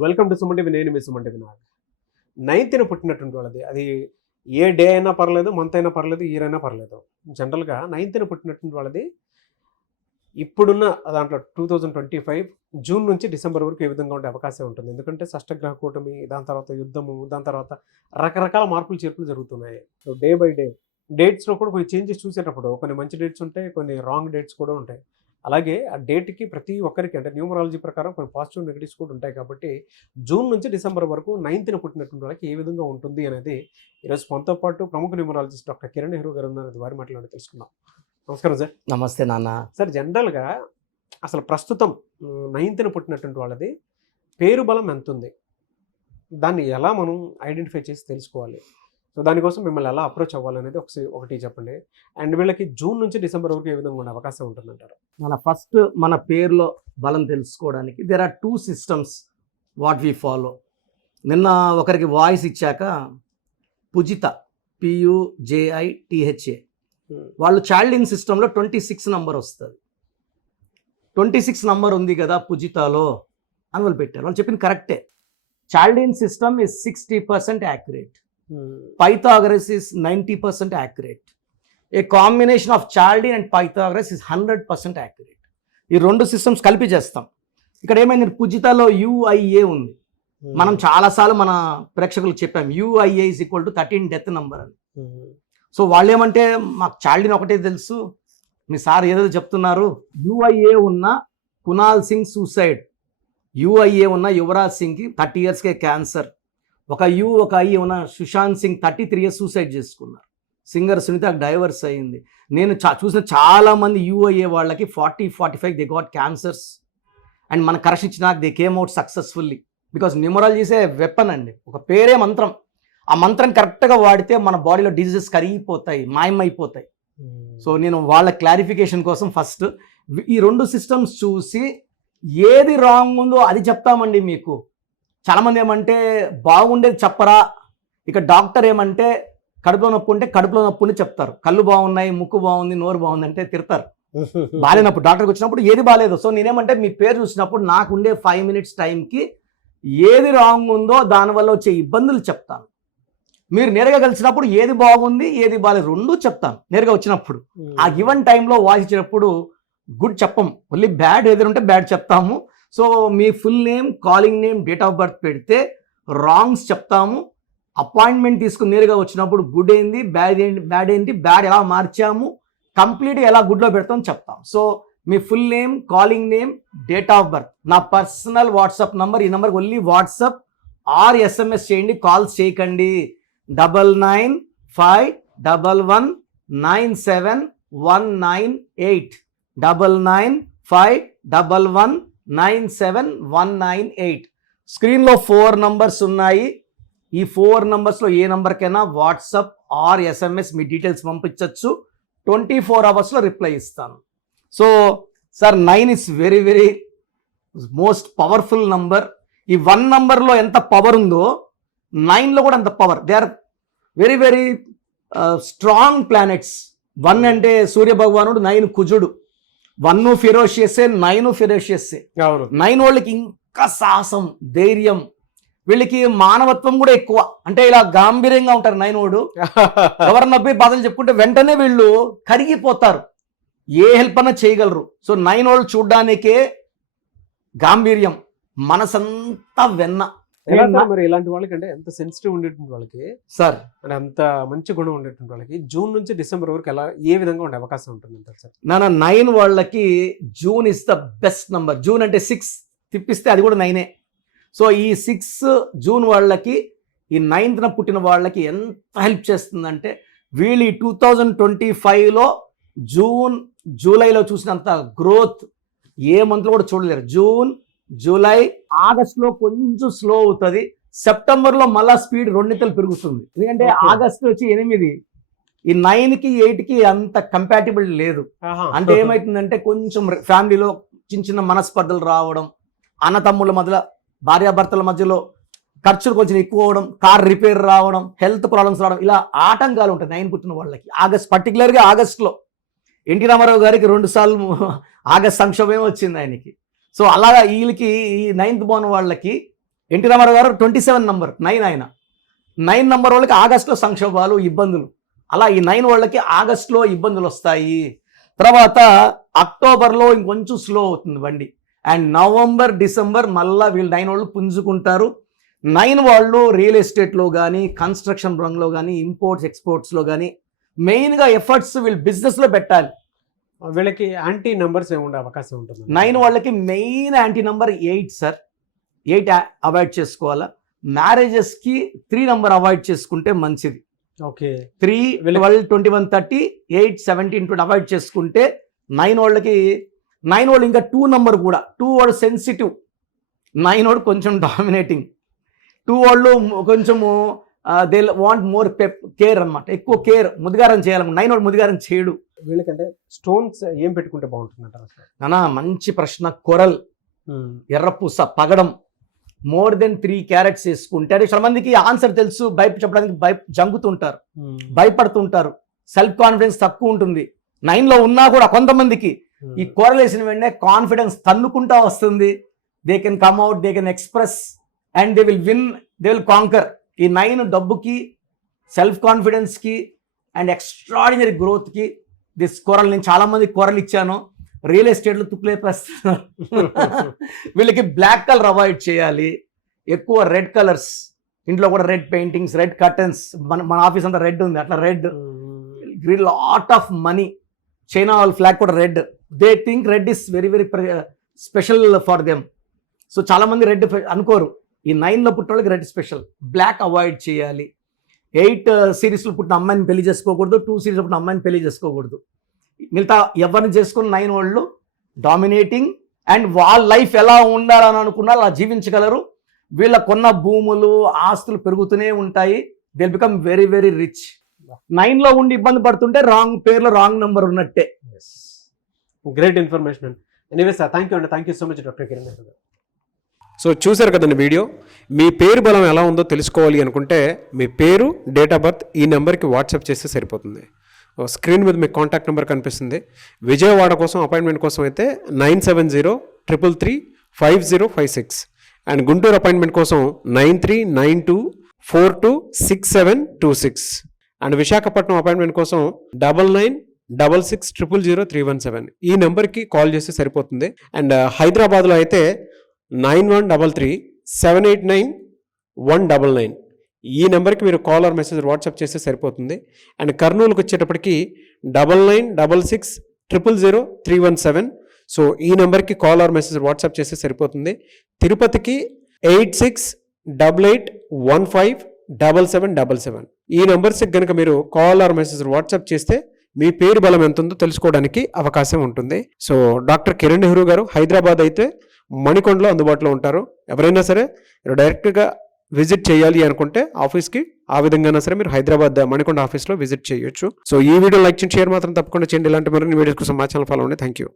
Welcome to Suman TV. నేను మీ Suman TV. 9th పుట్టినటువంటి వాళ్ళది, అది ఏ డే అయినా పర్లేదు, మంత్ అయినా పర్లేదు, ఇయర్ అయినా పర్లేదు. జనరల్గా 9th పుట్టినటువంటి వాళ్ళది ఇప్పుడున్న దాంట్లో 2025 జూన్ నుంచి డిసెంబర్ వరకు ఏ విధంగా ఉండే అవకాశం ఉంటుంది. ఎందుకంటే షష్టగ్రహ కూటమి, దాని తర్వాత యుద్ధము, దాని తర్వాత రకరకాల మార్పులు చేర్పులు జరుగుతున్నాయి. సో డే బై డే డేట్స్లో కూడా కొన్ని చేంజెస్ చూసేటప్పుడు కొన్ని మంచి డేట్స్ ఉంటాయి, కొన్ని రాంగ్ డేట్స్ కూడా ఉంటాయి. అలాగే ఆ డేట్కి ప్రతి ఒక్కరికి అంటే న్యూమరాలజీ ప్రకారం కొన్ని పాజిటివ్ నెగిటివ్స్ కూడా ఉంటాయి. కాబట్టి జూన్ నుంచి డిసెంబర్ వరకు 9th పుట్టినటువంటి వాళ్ళకి ఏ విధంగా ఉంటుంది అనేది ఈరోజు మనతో పాటు ప్రముఖ న్యూమరాలజిస్ట్ డాక్టర్ కిరణ్ నెహ్రూ గారు ఉన్నారు. వారి మాట్లాడి తెలుసుకుందాం. నమస్కారం సార్. నమస్తే నాన్న. సార్, జనరల్గా అసలు ప్రస్తుతం 9th పుట్టినటువంటి వాళ్ళది పేరు బలం ఎంత ఉంది, దాన్ని ఎలా మనం ఐడెంటిఫై చేసి తెలుసుకోవాలి? సో దానికోసం మిమ్మల్ని ఎలా అప్రోచ్ అవ్వాలనేది ఒకటి చెప్పండి. అండ్ వీళ్ళకి జూన్ నుంచి డిసెంబర్ వరకు ఏ విధంగా ఉండే అవకాశం ఉంటుందంటారు? ఫస్ట్ మన పేరులో బలం తెలుసుకోవడానికి there are 2 systems what we follow. నిన్న ఒకరికి వాయిస్ ఇచ్చాక పుజిత PUJITHA వాళ్ళు చైల్డ్ ఇన్ సిస్టంలో 26 నంబర్ వస్తుంది. 26 నంబర్ ఉంది కదా పుజితాలో అని వాళ్ళు పెట్టారు. వాళ్ళు చెప్పింది కరెక్టే. Child in system is 60% accurate. Pythagoras is 90% accurate. A combination of Chaldean and Pythagoras is 100% accurate. ఈ 2 systems కలిపి చేస్తాం. ఇక్కడ ఏమైంది, పుజితాలో UIA ఉంది. మనం చాలాసార్లు మన ప్రేక్షకులకు చెప్పాం UIA is equal to 13 death number అని. సో వాళ్ళు ఏమంటే మాకు చాల్డిన్ ఒకటే తెలుసు, మీ సార్ ఏదో చెప్తున్నారు. UIA ఉన్న కునాల్ సింగ్ సూసైడ్, UIA ఉన్న యువరాజ్ సింగ్కి 30 yearsకే క్యాన్సర్, ఒక I ఉన్న సుశాంత్ సింగ్ 33 years సూసైడ్ చేసుకున్నారు. సింగర్ సునీతకు డైవర్స్ అయ్యింది. నేను చూసిన చాలామంది UIA వాళ్ళకి 40-45 దే గాట్ క్యాన్సర్స్. అండ్ మన కరెక్షన్ ఇచ్చినాక they came out successfully. Because న్యూమరాలజీసే వెపన్ అండి, ఒక పేరే మంత్రం. ఆ మంత్రం కరెక్ట్గా వాడితే మన బాడీలో డిజీజెస్ కరిగిపోతాయి, మాయమైపోతాయి. సో నేను వాళ్ళ క్లారిఫికేషన్ కోసం ఫస్ట్ ఈ 2 systems చూసి ఏది రాంగ్ ఉందో అది చెప్తామండి మీకు. చాలామంది ఏమంటే బాగుండేది చెప్పరా, ఇక డాక్టర్ ఏమంటే కడుపులో నొప్పి ఉంటే కడుపులో నొప్పిని చెప్తారు, కళ్ళు బాగున్నాయి, ముక్కు బాగుంది, నోరు బాగుంది అంటే తిడతారు. బాగాలేనప్పుడు డాక్టర్కి వచ్చినప్పుడు ఏది బాగాలేదు. సో నేనేమంటే మీ పేరు చూసినప్పుడు నాకుండే 5 minutes టైంకి ఏది రాంగ్ ఉందో దానివల్ల వచ్చే ఇబ్బందులు చెప్తాను. మీరు నేరుగా కలిసినప్పుడు ఏది బాగుంది ఏది బాగాలేదు 2 చెప్తాను నేరుగా వచ్చినప్పుడు. ఆ గివెన్ టైంలో వాయిస్ ఇచ్చినప్పుడు గుడ్ చెప్పం, ఓన్లీ బ్యాడ్ ఏదైనా ఉంటే బ్యాడ్ చెప్తాము. So me full name, calling name, date of birth పెడితే రాంగ్స్ చెప్తాము. అపాయింట్మెంట్ తీసుకుని నేరుగా వచ్చినప్పుడు గుడ్ ఏంది, బ్యాడ్ ఏంటి, బ్యాడ్ ఎలా మార్చాము, కంప్లీట్గా ఎలా గుడ్లో పెడతాం చెప్తాం. So me full name, calling name, date of birth, నా పర్సనల్ వాట్సాప్ నంబర్, ఈ నెంబర్కి ఓన్లీ వాట్సాప్ ఆర్ SMS చేయండి, కాల్స్ చేయకండి. 9951197198 9951197198. స్క్రీన్లో 4 numbers ఉన్నాయి. ఈ 4 numbers ఏ నెంబర్కైనా వాట్సాప్ ఆర్ SMS మీ డీటెయిల్స్ పంపించవచ్చు. 24 hours రిప్లై ఇస్తాను. So sir 9 is very very most powerful number. ఈ 1 numberలో ఎంత పవర్ ఉందో 9లో కూడా అంత power. They are very very strong planets. 1 అంటే సూర్య భగవానుడు, 9 కుజుడు. 1 ఫెరోషియస్సే, 9 ఫెరోషియస్సే. 9 వాళ్ళకి ఇంకా సాహసం, ధైర్యం, వీళ్ళకి మానవత్వం కూడా ఎక్కువ. అంటే ఇలా గాంభీర్యంగా ఉంటారు 9 వాడు. ఎవరన్నా పోయి బాధలు చెప్పుకుంటే వెంటనే వీళ్ళు కరిగిపోతారు, ఏ హెల్ప్ అన్నా చేయగలరు. సో 9 వాళ్ళు చూడ్డానికే గాంభీర్యం, మనసంతా వెన్న. మరి ఇలాంటి వాళ్ళకి అంటే ఎంత సెన్సిటివ్ ఉండేటువంటి వాళ్ళకి సార్, అంటే అంత మంచి గుణం ఉండేటువంటి వాళ్ళకి జూన్ నుంచి డిసెంబర్ వరకు ఎలా ఏ విధంగా ఉండే అవకాశం ఉంటుంది అంటారు సార్? 9 వాళ్ళకి June is the best number. June అంటే 6 తిప్పిస్తే అది కూడా 9. సో ఈ 6 జూన్ వాళ్ళకి, ఈ 9th పుట్టిన వాళ్ళకి ఎంత హెల్ప్ చేస్తుందంటే, వీళ్ళు ఈ 2025లో జూన్ జూలైలో చూసినంత గ్రోత్ ఏ మంత్లో కూడా చూడలేరు. జూన్, జూలై, ఆగస్టులో కొంచెం స్లో అవుతుంది. సెప్టెంబర్లో మళ్ళా స్పీడ్ 2 పెరుగుతుంది. ఎందుకంటే ఆగస్టు వచ్చి 8, ఈ 9కి 8కి అంత కంపాటిబుల్ లేదు. అంటే ఏమవుతుందంటే కొంచెం ఫ్యామిలీలో చిన్న చిన్న మనస్పర్ధలు రావడం, అన్నతమ్ముళ్ళ మధ్యలో, భార్యాభర్తల మధ్యలో ఖర్చులు కొంచెం ఎక్కువ అవడం, కార్ రిపేర్ రావడం, హెల్త్ ప్రాబ్లమ్స్ రావడం, ఇలా ఆటంకాలు ఉంటాయి 9 పుట్టిన వాళ్ళకి. పర్టికులర్గా ఆగస్టులో ఎన్టీ రామారావు గారికి 2 సార్లు ఆగస్ట్ సంక్షోభమే వచ్చింది ఆయనకి. సో అలాగా వీళ్ళకి ఈ 9th born వాళ్ళకి ఎన్టీ రామారావు గారు 27 నంబర్ 9 ఆయన 9 నంబర్ వాళ్ళకి ఆగస్టులో సంక్షోభాలు ఇబ్బందులు, అలా ఈ 9 వాళ్ళకి ఆగస్టులో ఇబ్బందులు వస్తాయి. తర్వాత అక్టోబర్లో ఇంకొంచెం స్లో అవుతుంది బండి. అండ్ నవంబర్ డిసెంబర్ మళ్ళీ వీళ్ళు 9 వాళ్ళు పుంజుకుంటారు. 9 వాళ్ళు రియల్ ఎస్టేట్లో కానీ కన్స్ట్రక్షన్ రంగంలో కానీ ఇంపోర్ట్స్ ఎక్స్పోర్ట్స్లో కానీ మెయిన్గా ఎఫర్ట్స్ వీళ్ళు బిజినెస్లో పెట్టాలి. వీళ్ళకి యాంటీ నెంబర్స్ ఏముండే అవకాశం ఉంటుంది? 9 వాళ్ళకి main anti number 8 sir. 8 avoid చేసుకోవాలా. మ్యారేజెస్కి 3 నెంబర్ అవాయిడ్ చేసుకుంటే మంచిది. ఓకే, 3, 12, 21, 30, 8, 17, 20 అవాయిడ్ చేసుకుంటే 9 వాళ్ళకి 9 వాళ్ళు ఇంకా 2 నెంబర్ కూడా 2 వాళ్ళు సెన్సిటివ్, 9 వాళ్ళు కొంచెం డామినేటింగ్, 2 వాళ్ళు కొంచెము దే వాంట్ మోర్ కేర్ అనమాట, ఎక్కువ కేర్, ముదిగారం చేయాలి. 9 వాడు ముదిగారం చేయడు. వీళ్ళకంటే స్టోన్స్ ఏం పెట్టుకుంటే బాగుంటుందంటారు అసలు? నానా మంచి ప్రశ్న. కొరల్, ఎర్రపూస, పగడం మోర్ దెన్ 3 క్యారెట్స్ వేసుకుంటే, అంటే చాలా మందికి ఆన్సర్ తెలుసు, చెప్పడానికి జంగుతుంటారు, భయపడుతుంటారు, సెల్ఫ్ కాన్ఫిడెన్స్ తక్కువ ఉంటుంది. 9లో ఉన్నా కూడా కొంతమందికి ఈ కోరల్ వేసిన వెంటనే కాన్ఫిడెన్స్ తన్నుకుంటా వస్తుంది. They can come out, they can express and they will win, they will conquer. ఈ 9 డబ్బుకి, సెల్ఫ్ కాన్ఫిడెన్స్కి అండ్ ఎక్స్ట్రాడినరీ గ్రోత్కి దిస్ కోరల్. నేను చాలా మందికి కోరల్ ఇచ్చాను, రియల్ ఎస్టేట్లో తుక్కులేపేస్తున్నారు. వీళ్ళకి బ్లాక్ కలర్ అవాయిడ్ చేయాలి, ఎక్కువ రెడ్ కలర్స్, ఇంట్లో కూడా రెడ్ పెయింటింగ్స్, రెడ్ కర్టన్స్, మన ఆఫీస్ అంతా రెడ్ ఉంది, అట్లా red, lot of money. China వాళ్ళ ఫ్లాగ్ కూడా red. They think red is very very special for them. So చాలా మంది రెడ్ అనుకోరు. ఈ 9లో పుట్టిన వాళ్ళకి రెడ్ స్పెషల్. బ్లాక్ అవాయిడ్ చేయాలి. 8 సిరీస్లో పుట్టిన అమ్మాయిని పెళ్లి చేసుకోకూడదు, 2 సిరీస్లో పుట్టిన అమ్మాయిని పెళ్లి చేసుకోకూడదు. మిగతా ఎవరిని చేసుకుని 9 వాళ్ళు డామినేటింగ్ అండ్ వాళ్ళ లైఫ్ ఎలా ఉండాలని అనుకున్నా అలా జీవించగలరు. వీళ్ళ కొన్న భూములు, ఆస్తులు పెరుగుతూనే ఉంటాయి. They become very very rich. 9లో ఉండి ఇబ్బంది పడుతుంటే రాంగ్ పేర్లో రాంగ్ నెంబర్ ఉన్నట్టే. గ్రేట్ ఇన్ఫర్మేషన్ అండి. ఎనీవే సార్, థ్యాంక్ యూ అండి. Thank you so much doctor Kiran గారు. సో చూసారు కదండి వీడియో. మీ పేరు బలం ఎలా ఉందో తెలుసుకోవాలి అనుకుంటే మీ పేరు, డేట్ ఆఫ్ బర్త్ ఈ నెంబర్కి వాట్సాప్ చేస్తే సరిపోతుంది. స్క్రీన్ మీద మీకు కాంటాక్ట్ నెంబర్ కనిపిస్తుంది. విజయవాడ కోసం అపాయింట్మెంట్ కోసం అయితే 9703335056 అండ్ గుంటూరు అపాయింట్మెంట్ కోసం 9392426726 అండ్ విశాఖపట్నం అపాయింట్మెంట్ కోసం 9966600317 ఈ నెంబర్కి కాల్ చేస్తే సరిపోతుంది. అండ్ హైదరాబాద్లో అయితే 9133789199 ఈ నెంబర్కి మీరు కాల్ ఆర్ మెసేజ్ వాట్సాప్ చేస్తే సరిపోతుంది. అండ్ కర్నూలుకి వచ్చేటప్పటికి 9966000317 సో ఈ నెంబర్కి కాల్ ఆర్ మెసేజ్ వాట్సాప్ చేస్తే సరిపోతుంది. తిరుపతికి 8688157777 ఈ నెంబర్స్కి కనుక మీరు కాల్ ఆర్ మెసేజ్ వాట్సాప్ చేస్తే మీ పేరు బలం ఎంత ఉందో తెలుసుకోవడానికి అవకాశం ఉంటుంది. సో డాక్టర్ కిరణ్ నెహ్రూ గారు హైదరాబాద్ అయితే మణికొండలో అందుబాటులో ఉంటారు. ఎవరైనా సరే మీరు డైరెక్ట్గా విజిట్ చేయాలి అనుకుంటే ఆఫీస్కి ఆ విధంగా సరే మీరు హైదరాబాద్ మణికొండ ఆఫీస్లో విజిట్ చేయొచ్చు. సో ఈ వీడియో లైక్ చేయండి, షేర్ మాత్రం తప్పకుండా చేయండి. ఇలాంటి మరిన్ని వీడియోస్ కోసం మా ఛానల్ ఫాలో అవ్వండి. Thank you.